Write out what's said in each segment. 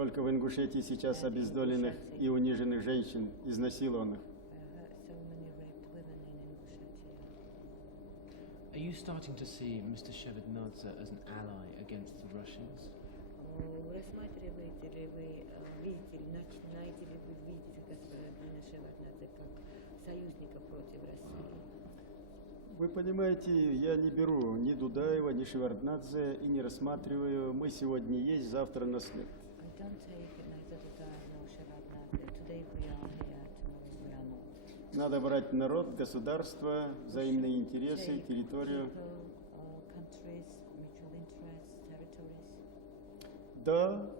Сколько в Ингушетии сейчас обездоленных и униженных женщин, изнасилованных. So many raped women in Ingushetia. Are you starting to see Mr. Shevardnadze as an ally against the Russians? Рассматриваете ли вы, видите ли, начинаете ли вы видеть господина Шеварднадзе как союзника против России? Вы понимаете, я не беру ни Дудаева, ни Шеварднадзе и не рассматриваю. Мы сегодня есть, завтра нас нет. I don't take neither Dudaev nor Shevardnadze. Today we are here, tomorrow we are not. Надо брать народ, государство, взаимные интересы, Take территорию. people, countries, mutual interests, territories. Да,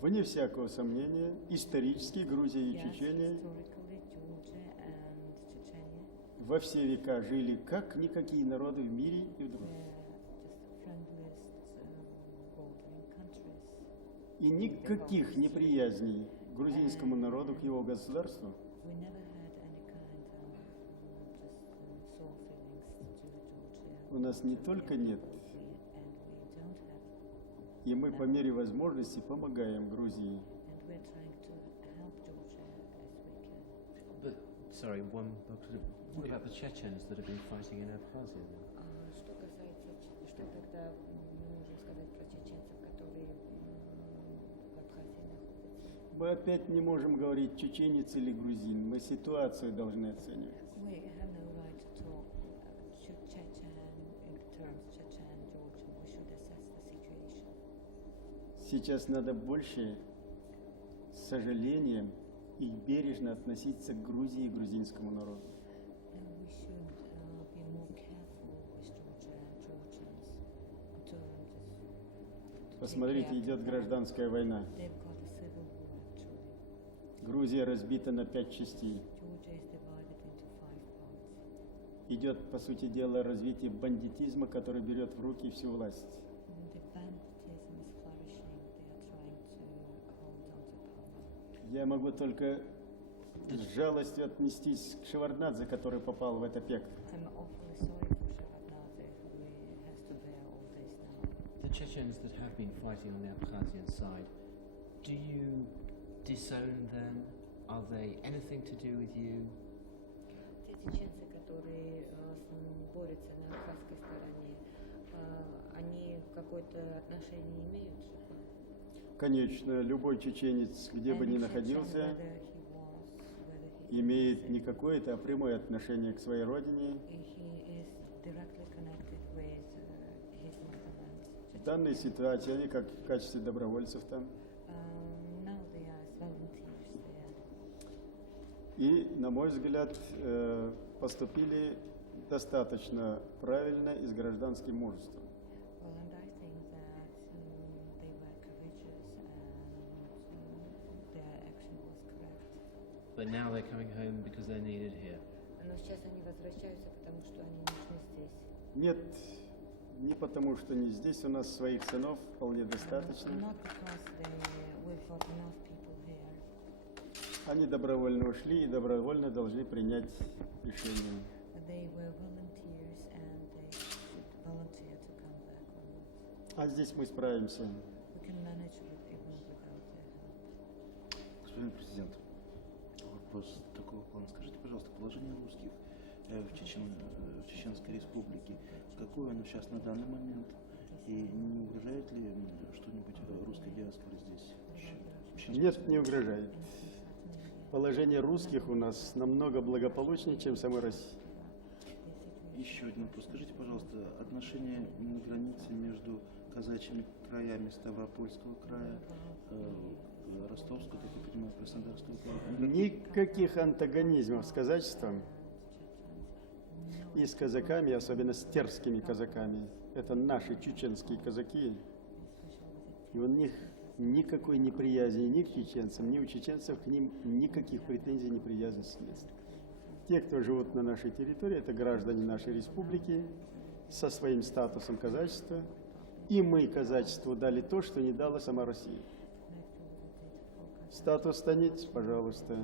вне всякого сомнения, исторически Грузия и Yes, Чечения historically Georgia and Chechnya во все века жили как никакие народы в мире и в другом. were just the friendliest bordering countries. И никаких неприязней грузинскому народу к его государству We never had any kind of just sore feelings to Georgia. у нас не только нет, And we don't have, и мы по мере возможности помогаем Грузии. and we're trying to help Georgia as we can. But, sorry, what about the Chechens that have been fighting in Abkhazia then? Что касается, что тогда мы можем сказать про чеченцев, которые в Абхазии находятся? Мы опять не можем говорить, чеченец или грузин. Мы ситуацию должны оценивать. We have no right to talk Chechen in terms Chechen, Georgian. We should assess the situation. Сейчас надо больше с сожалением и бережно относиться к Грузии и грузинскому народу. And we should be more careful with Georgia and Georgians. To Посмотрите, take care идет of them. гражданская война. They've got a civil war actually. Грузия разбита на 5 частей. Georgia is divided into 5 parts. Идет, по сути дела, развитие бандитизма, который берет в руки всю власть. And the banditism is flourishing. They are trying to hold on to power. Я могу только с жалостью отнестись к Шеварднадзе, который попал в это пекло. I'm awfully sorry for Shevardnadze who has to bear all this now. The Chechens that have been fighting on the Abkhazian side, do you disown them? Are they anything to do with you? Те чеченцы, которые борются на абхазской стороне, они какое-то отношение имеют же? Конечно, любой чеченец, где бы ни Any Chechen, находился, whether he имеет не какое-то, а прямое отношение к своей родине. he is directly connected with his motherland. В данной ситуации они как в качестве добровольцев там. Now they are as volunteers there. И, на мой взгляд, поступили достаточно правильно и с гражданским мужеством. Well, and I think that they were courageous and their action was correct. But now they're coming home because they're needed here. Но сейчас они возвращаются, потому что они нужны здесь. Нет, не потому, что не здесь, у нас своих сынов вполне достаточно. Not because we've got enough people here. Они добровольно ушли и добровольно должны принять решение. They were volunteers and they should volunteer to come back or not. А здесь мы справимся. We can manage even without their help. Господин президент, вопрос такого плана. Скажите, пожалуйста, положение русских в Чеченской Республике, какое оно сейчас на данный момент? И не угрожает ли что-нибудь русской диаспоре здесь? Нет, не угрожает. Положение русских у нас намного благополучнее, чем самой России. Еще один вопрос. Скажите, пожалуйста, отношения на границе между казачьими краями Ставропольского края, Ростовского, как я понимаю, Краснодарского края? Никаких антагонизмов с казачеством и с казаками, особенно с терскими казаками. Это наши чеченские казаки. И у них никакой неприязни ни к чеченцам, ни у чеченцев к ним никаких претензий, неприязни нет. Те, кто живут на нашей территории, это граждане нашей республики со своим статусом казачества. И мы казачеству дали то, что не дала сама Россия. Статус станете, пожалуйста,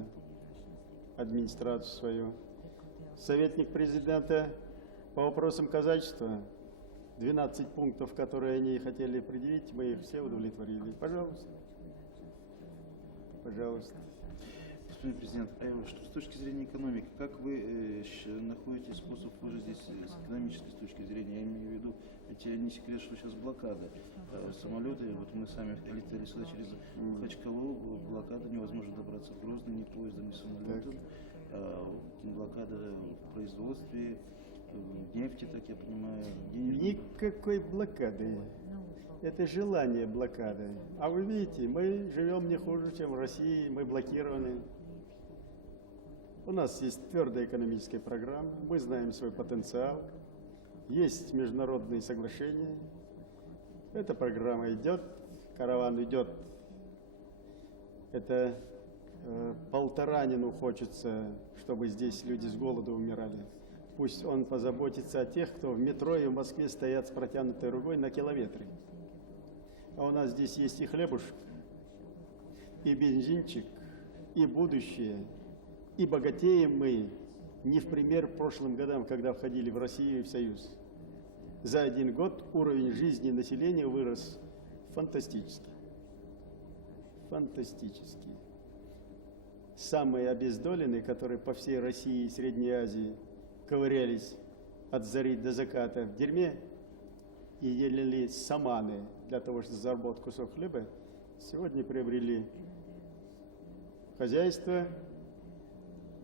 администрацию свою. Советник президента по вопросам казачества, 12 пунктов, которые они хотели предъявить, мы их все удовлетворили. Пожалуйста. Пожалуйста. Господин президент, что с точки зрения экономики, как вы находите способ выжить здесь с экономической точки зрения? Я имею в виду, ведь не секрет, что сейчас блокада. Самолеты, вот мы сами летели сюда через Махачкалу, блокада, невозможно добраться в Грозный ни поездом, ни самолетом. Блокада в производстве, в нефти, так я понимаю. Никакой блокады. Это желание блокады. А вы видите, мы живем не хуже, чем в России, мы блокированы. У нас есть твердая экономическая программа, мы знаем свой потенциал, есть международные соглашения. Эта программа идет, караван идет. Это Полторанину хочется, чтобы здесь люди с голоду умирали. Пусть он позаботится о тех, кто в метро и в Москве стоят с протянутой рукой на километры. А у нас здесь есть и хлебушек, и бензинчик, и будущее, и богатеем мы не в пример прошлым годам, когда входили в Россию и в Союз. За один год уровень жизни населения вырос фантастически. Фантастически. Самые обездоленные, которые по всей России и Средней Азии ковырялись от зари до заката в дерьме и ели саманы для того, чтобы заработать кусок хлеба, сегодня приобрели хозяйство,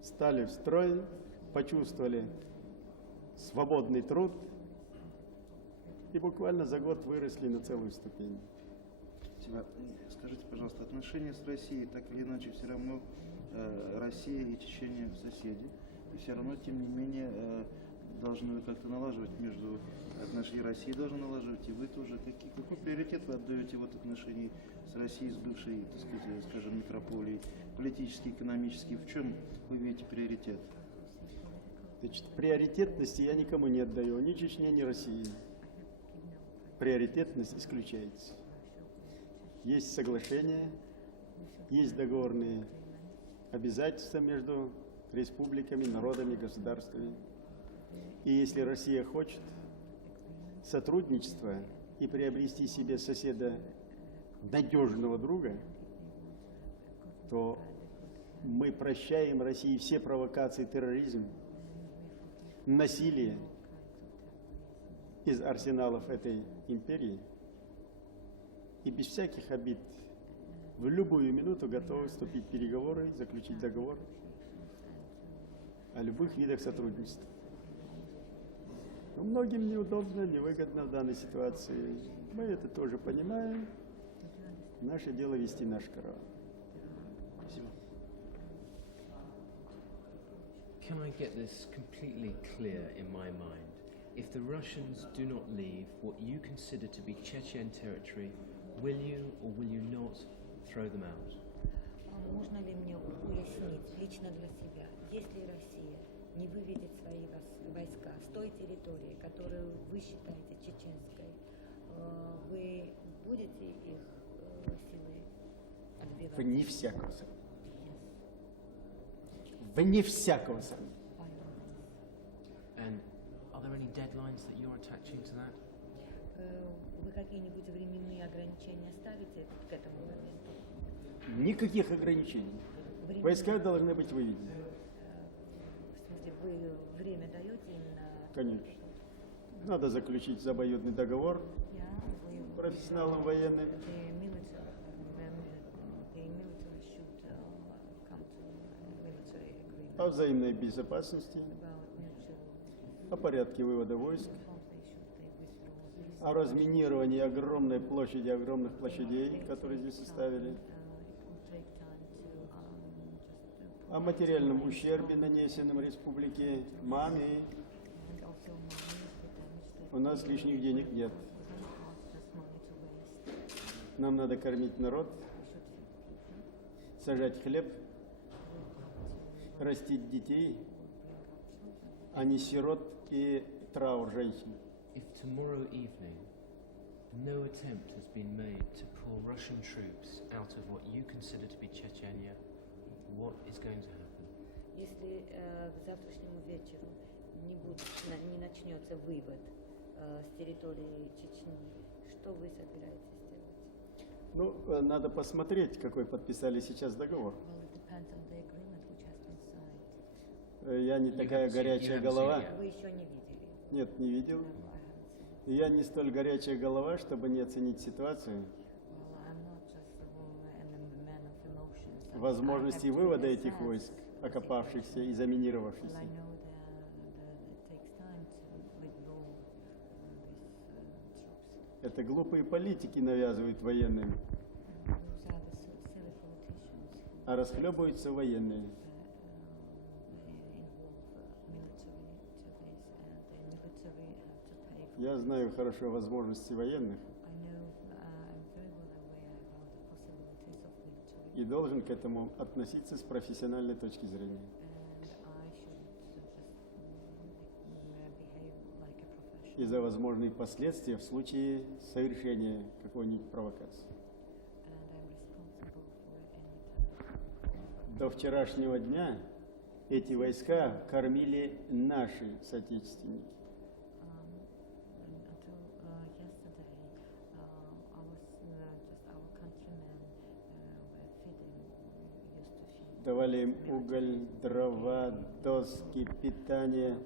стали в строй, почувствовали свободный труд и буквально за год выросли на целую ступень. Скажите, пожалуйста, отношения с Россией, так или иначе, все равно Россия и Чечения соседи, и все равно, тем не менее, должны как-то налаживать между отношения, России должна налаживать, и вы тоже. Какой приоритет вы отдаете в отношении с Россией, с бывшей, так сказать, скажем, метрополией, политически, экономически? В чем вы видите приоритет? Значит, приоритетности я никому не отдаю, ни Чечне, ни России. Приоритетность исключается. Есть соглашения, есть договорные обязательства между республиками, народами, государствами. И если Россия хочет сотрудничества и приобрести себе соседа, надежного друга, то мы прощаем России все провокации, терроризм, насилие из арсеналов этой империи и без всяких обид в любую минуту готовы вступить в переговоры, заключить договор о любых видах сотрудничества. Но многим неудобно, невыгодно в данной ситуации. Мы это тоже понимаем. Наше дело вести наш караван. Спасибо. Can I get this completely clear in my mind? If the Russians do not leave what you consider to be Chechen territory, will you or will you not throw them out? Можно ли мне уяснить лично для себя, если Россия не выведет свои войска с той территории, которую вы считаете чеченской, вы будете их силой отбивать? Вне всякого сомнения. Вне всякого сомнения. And are there any deadlines that you're attaching to that? Вы какие-нибудь временные ограничения ставите к этому моменту? Никаких ограничений. Войска должны быть выведены. В смысле, вы время даете им на... Конечно. Надо заключить обоюдный договор профессионалам военным. О взаимной безопасности, о порядке вывода войск, о разминировании огромной площади, огромных площадей, которые здесь оставили, о материальном ущербе, нанесенном республике Мами. У нас лишних денег нет. Нам надо кормить народ, сажать хлеб, растить детей, а не сирот и траур женщин. If tomorrow evening no attempt has been made to pull Russian troops out of what you consider to be Chechnya, what is going to happen? Если к завтрашнему вечеру не начнется вывод с территории Чечни, что вы собираетесь делать? Ну, надо посмотреть, какой подписали сейчас договор. Well, it depends on the agreement which has been signed. Я не You такая haven't seen- you горячая haven't голова. seen it yet. Вы еще не видели. Нет, не видел. No, I haven't seen it. И я не столь горячая голова, чтобы не оценить ситуацию, Well, I'm not just a man of emotions. возможности I have to вывода этих assess войск, the окопавшихся и situation. Well, заминировавшихся. I know that it takes time to withdraw these troops. Это глупые политики навязывают военным, Those are the silly politicians who а расхлебываются военные. involve military to this, and the military have to pay for Я знаю хорошо возможности военных I know I'm very well aware about the possibilities of military, и должен к этому относиться с профессиональной точки зрения. and I should behave like a professional. И за возможные последствия в случае совершения какой-нибудь провокации. And I'm responsible for any type of До вчерашнего дня эти войска кормили наши соотечественники. Until yesterday, our countrymen were feeding, used to feed Давали им уголь, дрова, доски, питание, food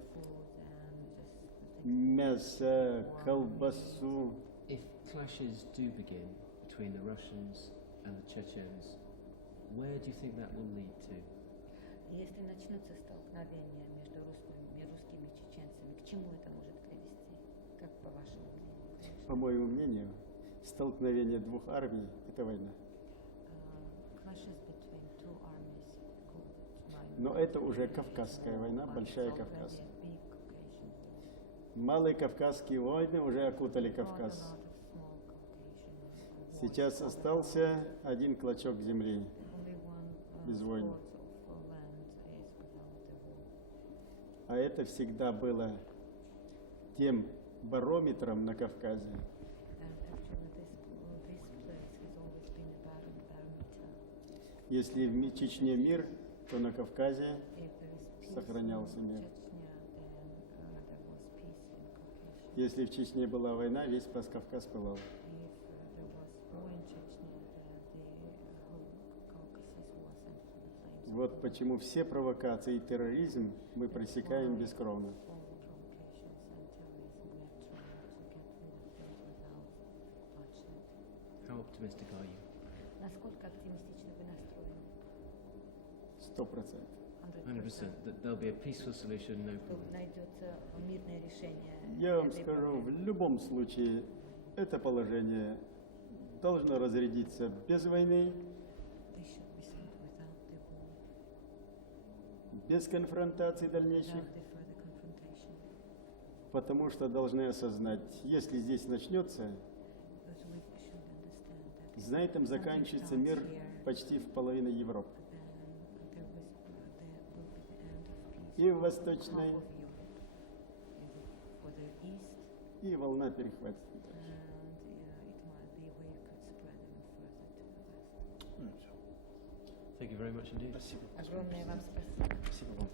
and just мясо, колбасу. If clashes do begin between the Russians and the Chechens, where do you think that will lead to? Если начнутся столкновения между русскими и чеченцами, к чему это может привести? Как по вашему мнению? По моему мнению, столкновение двух армий – это война. Clashes between two armies could mind. Но это уже Кавказская война, But Большая it's already Кавказ. a big Caucasian war. Малые Кавказские войны уже окутали Quite a Кавказ. lot of small Caucasian wars. Сейчас остался один клочок земли. Only one без войн. spot of land is without a war. А это всегда было тем барометром на Кавказе, And actually this place has always been a barometer. если в Чечне мир, то на Кавказе If there is peace сохранялся in мир. Chechnya, then there was peace in Caucasia. Если в Чечне была война, весь Кавказ пылал. If there was war in Chechnya, then the whole Caucasus was sent to the flames. Вот почему все провокации и терроризм мы пресекаем бескровно. All provocations and terrorism, we are trying to get rid of them without bloodshed. How optimistic are you? Насколько оптимистично вы настроены? 100%. 100%. That there'll be a peaceful solution, no Что problem. найдется мирное решение. Я вам этой скажу, проблемы. в любом случае это положение должно разрядиться без войны, They should be solved without the war, без конфронтаций дальнейших, without the further confrontation. потому что должны осознать, если здесь начнется, Because we should understand that за этим something заканчивается starts мир here, почти в половине Европы. then there will be the end of peace И в for Восточной, half of Europe, for the east, и волна перехватит. and it might be a wave could spread even further to the west. Ну, всё. Thank you very much indeed. Спасибо. Огромное вам спасибо. Спасибо вам.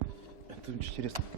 Это очень интересно.